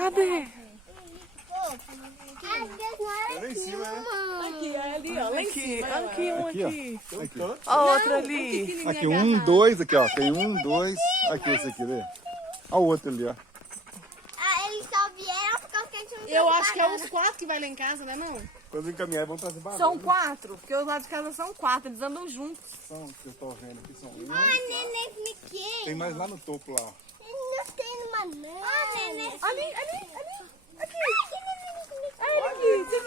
Cadê? Lá em cima, né? Aqui, ali, ó. Lá em cima. Aqui, um Aqui, ó. aqui. Aqui. Ó, outro ali. Aqui, 1, 2, aqui, ó. Tem 1, 2. Aqui, esse aqui, né? Olha o outro ali, ó. Eles só vieram porque a gente não Eu acho que é os 4 que vai lá em casa, não é não? Quando encaminhar, vamos trazer barulho. São 4, porque os lá de casa são 4, eles andam juntos. São, que eu tô vendo aqui, são 1. Ai, neném pequeno. Tem mais lá no topo, lá. Não tem uma não. Ah, neném. Ali. Aqui. Ai, aqui. Tem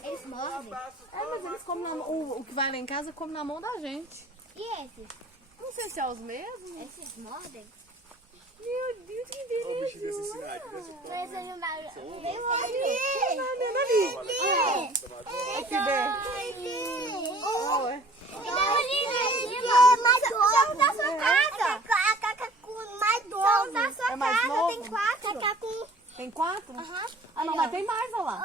que Eles mordem. É, mas eles comem na mão. O que vai lá em casa come na mão da gente. E esses? Não sei se é os mesmos. Esses mordem? Meu Deus, que Olha o bicho delícia. desse cidade, desse povo. Mas ele vai... Aqui dentro. Olha. São da sua casa. A caca com mais novo. São da sua É mais casa, novo? tem 4. Caca com... Tem 4? Aham. Ah, não, mas tem mais, olha lá.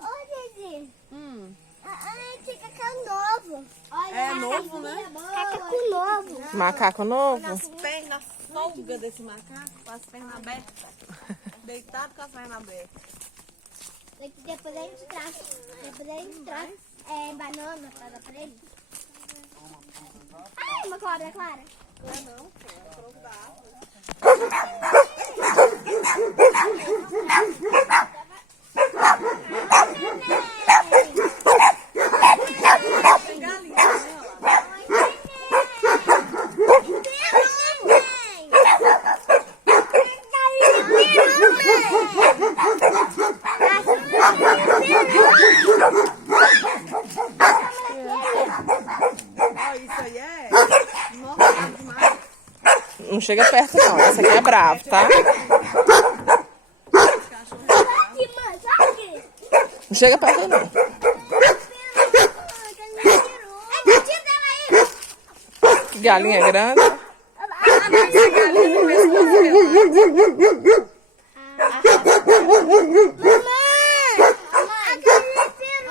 Ô, Didi. Ai, esse cacau novo. Olha, É novo, né? Cacacu novo. Macaco novo? As pernas folga desse macaco, com as pernas abertas. Deitado com as pernas abertas. Depois a gente traz. Banana pra dar pra ele. Ai, uma cobra, Clara. Tem galinha, né? Ó, isso aí é. Nossa, demais. Não chega perto não, essa aqui é bravo, tá? Aqui, mãe, aqui. Não chega perto não. Que galinha grande.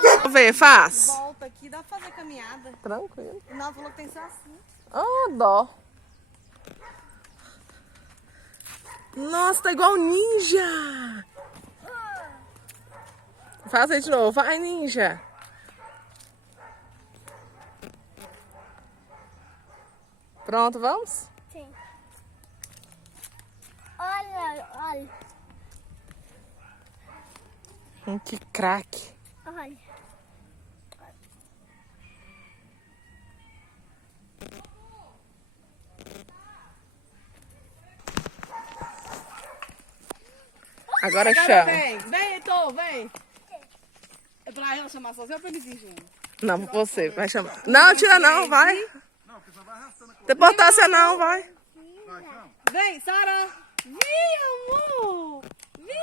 Vamos ver, faz. Volta aqui, dá pra fazer caminhada. Tranquilo. E nós falou que tem que ser assim. Ah, dó. Nossa, tá igual ninja. Faz aí de novo. Vai, ninja. Pronto, vamos? Sim. Olha. Que craque. Olha. Agora chama. Vem, Heitor, vem. É pra ela chamar sozinha ou pra ele vir junto? Não, você, vai chamar. Não, tira não, vai. Não, porque só vai arrastando a Tem importância não, vai. Vai, calma. Vem, Sara. Vem, amor. Vem,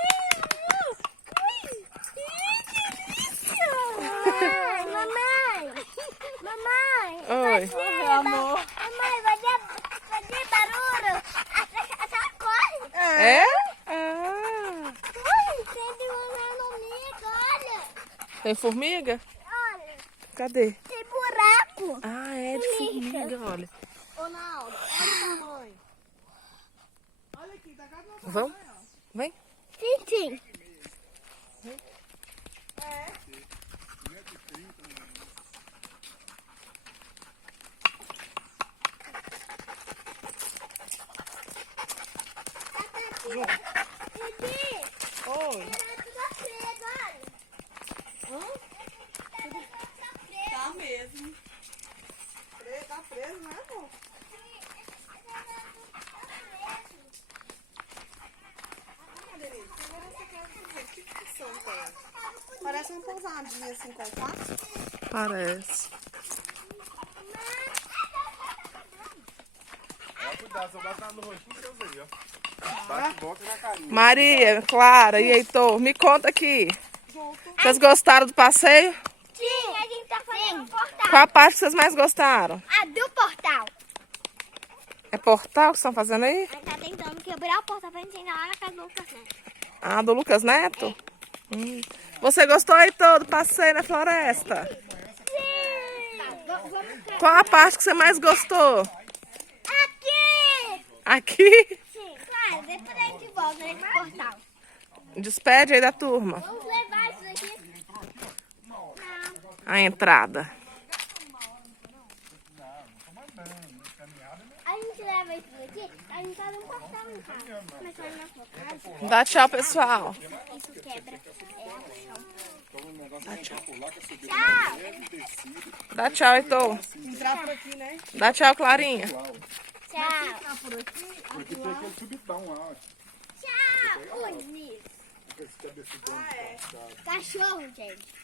amor. Ui. Mamãe. Oi, amor. Mamãe, fazer barulho. Essa corre. É? Ah. Ui, tem uma formiga, olha. Tem formiga? Olha, Cadê? tem buraco. Ah, é de formiga, olha. Ronaldo, olha o tamanho. Vamos? Vem. Sim. Oi. Tá mesmo. Tá preso, né, amor? Parece uma pousadinha assim com quatro. Parece. Cuidado, só bate no rostinho que eu vejo, ó. Bate e volta na carinha. Maria, Clara e Heitor, me conta aqui. Vocês gostaram do passeio? Sim, a gente tá fazendo um portal. Qual a parte que vocês mais gostaram? A do portal. É portal que estão fazendo aí? A gente tá tentando quebrar o portal pra gente ir lá na casa do Lucas Neto. Ah, do Lucas Neto? Você gostou, Heitor, do passeio na floresta? Sim. Vamos Qual a parte que você mais gostou? aqui. Aqui? Sim, claro. Depois a gente volta nesse portal. Despede aí da turma. Vamos levar isso daqui? Não. A entrada. A gente leva isso daqui, a gente tá no portal em casa. Mas vai na sua casa, Dá tchau, pessoal. isso quebra. É o chão. Dá tchau. Tchau. Dá tchau, Heitor. Entrar por aqui, né? Dá tchau, Clarinha. Tchau. Entrar por aqui. Porque tem aquele subitão lá. Tchau. Onde isso? Esse cabeçudão. Cachorro, gente.